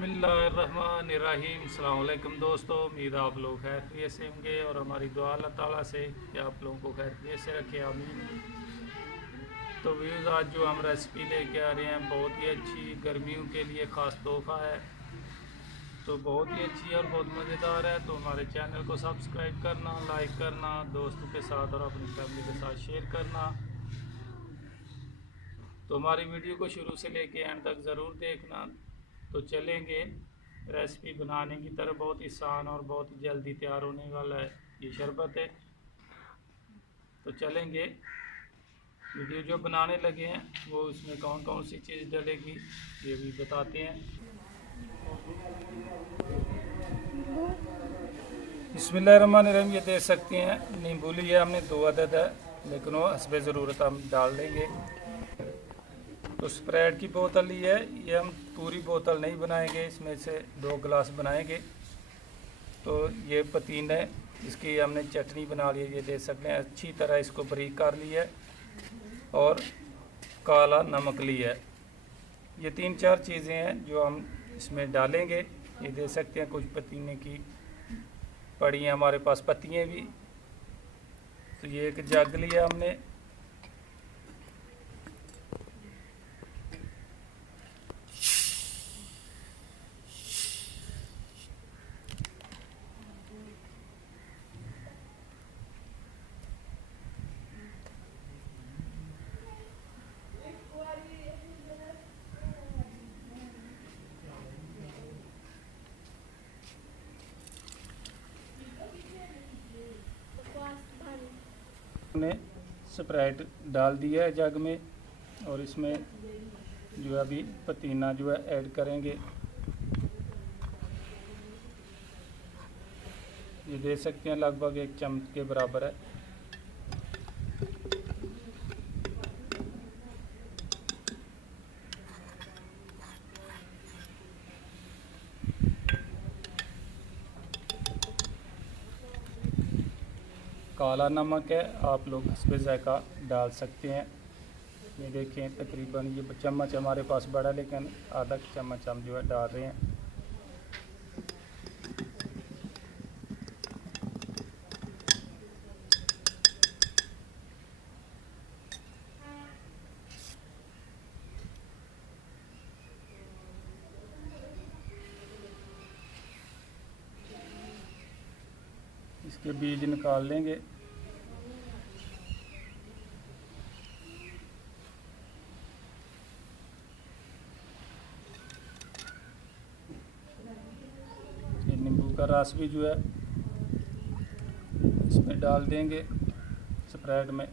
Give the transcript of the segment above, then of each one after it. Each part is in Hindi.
बिस्मिल्लाहिर्रहमानिर्रहीम। अस्सलाम वालेकुम दोस्तों, उम्मीद आप लोग खैरियत से होंगे और हमारी दुआ अल्लाह ताला से कि आप लोगों को खैरियत से रखे, आमीन। तो व्यूज़, आज जो हम रेसिपी लेके आ रहे हैं बहुत ही अच्छी, गर्मियों के लिए ख़ास तोहफ़ा है। तो बहुत ही अच्छी और बहुत मज़ेदार है। तो हमारे चैनल को सब्सक्राइब करना, लाइक करना, दोस्तों के साथ और अपनी फैमिली के साथ शेयर करना। तो हमारी वीडियो को शुरू से लेके एंड तक ज़रूर देखना। तो चलेंगे रेसिपी बनाने की तरफ। बहुत आसान और बहुत जल्दी तैयार होने वाला है ये शरबत है। तो चलेंगे, वीडियो जो बनाने लगे हैं वो इसमें कौन कौन सी चीज़ डलेगी ये भी बताते हैं। बिस्मिल्लाहिर्रहमानिर्रहीम। ये देख सकते हैं नींबू लिया हमने 2 अदद है, लेकिन वो हस्बे ज़रूरत हम डाल देंगे। तो स्प्राइट की बोतल ली है, ये हम पूरी बोतल नहीं बनाएंगे, इसमें से 2 गिलास बनाएंगे। तो ये पुदीना है, इसकी हमने चटनी बना ली है, ये देख सकते हैं। अच्छी तरह इसको बारीक कर लिया है और काला नमक लिया है। ये 3-4 चीज़ें हैं जो हम इसमें डालेंगे। ये देख सकते हैं कुछ पुदीने की पड़ी हैं हमारे पास, पत्तियाँ भी। तो ये एक जग लिया हमने। हमने स्प्राइट डाल दिया है जग में और इसमें जो है अभी पुदीना जो है ऐड करेंगे। ये देख सकते हैं लगभग 1 चम्मच के बराबर है। काला नमक है, आप लोग हस्बे ज़ायक़ा डाल सकते हैं। ये देखें तकरीबन ये चम्मच हमारे पास बड़ा, लेकिन आधा चम्मच हम जो है डाल रहे हैं। इसके बीज निकाल लेंगे। ये नींबू का रस भी जो है इसमें डाल देंगे स्प्राइट में।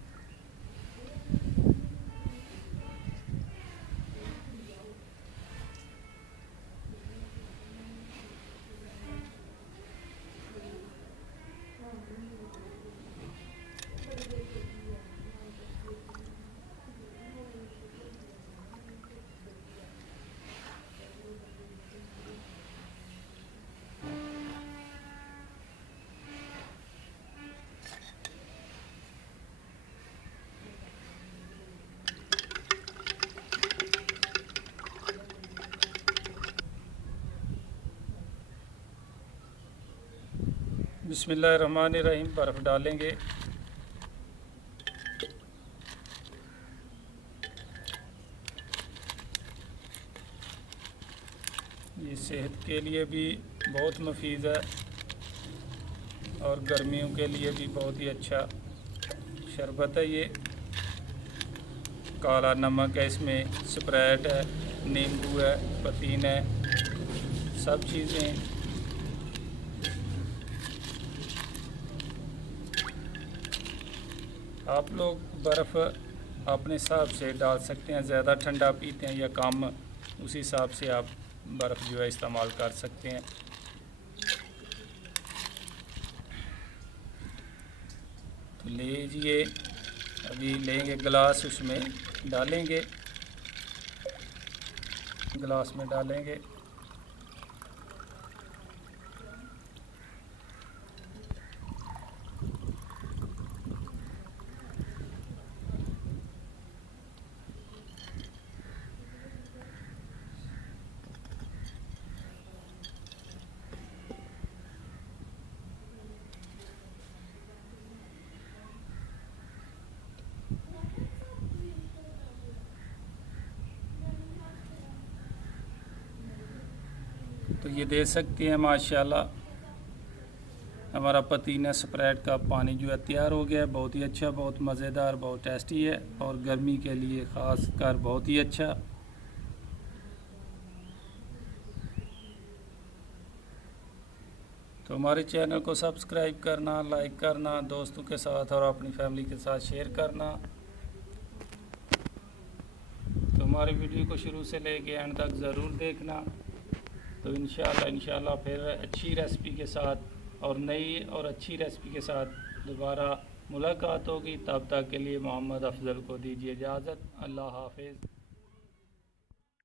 बिस्मिल्लाहिर्रहमानिर्रहीम। बर्फ़ डालेंगे। ये सेहत के लिए भी बहुत मुफीद है और गर्मियों के लिए भी बहुत ही अच्छा शरबत है। ये काला नमक है, इसमें स्प्राइट है, नींबू है, पुदीना है, सब चीज़ें। आप लोग बर्फ़ अपने हिसाब से डाल सकते हैं, ज़्यादा ठंडा पीते हैं या कम, उसी हिसाब से आप बर्फ़ जो है इस्तेमाल कर सकते हैं। तो लीजिए, अभी लेंगे गिलास, उसमें डालेंगे, गिलास में डालेंगे। तो ये देख सकते हैं माशाल्लाह हमारा पुदीना स्प्रेड का पानी जो है तैयार हो गया है। बहुत ही अच्छा, बहुत मज़ेदार, बहुत टेस्टी है और गर्मी के लिए ख़ास कर बहुत ही अच्छा। तो हमारे चैनल को सब्सक्राइब करना, लाइक करना, दोस्तों के साथ और अपनी फैमिली के साथ शेयर करना। तो हमारी वीडियो को शुरू से लेके एंड तक ज़रूर देखना। तो इंशाल्लाह फिर अच्छी रेसिपी के साथ और नई और अच्छी रेसिपी के साथ दोबारा मुलाकात होगी। तब तक के लिए मोहम्मद अफजल को दीजिए इजाज़त। अल्लाह हाफिज़।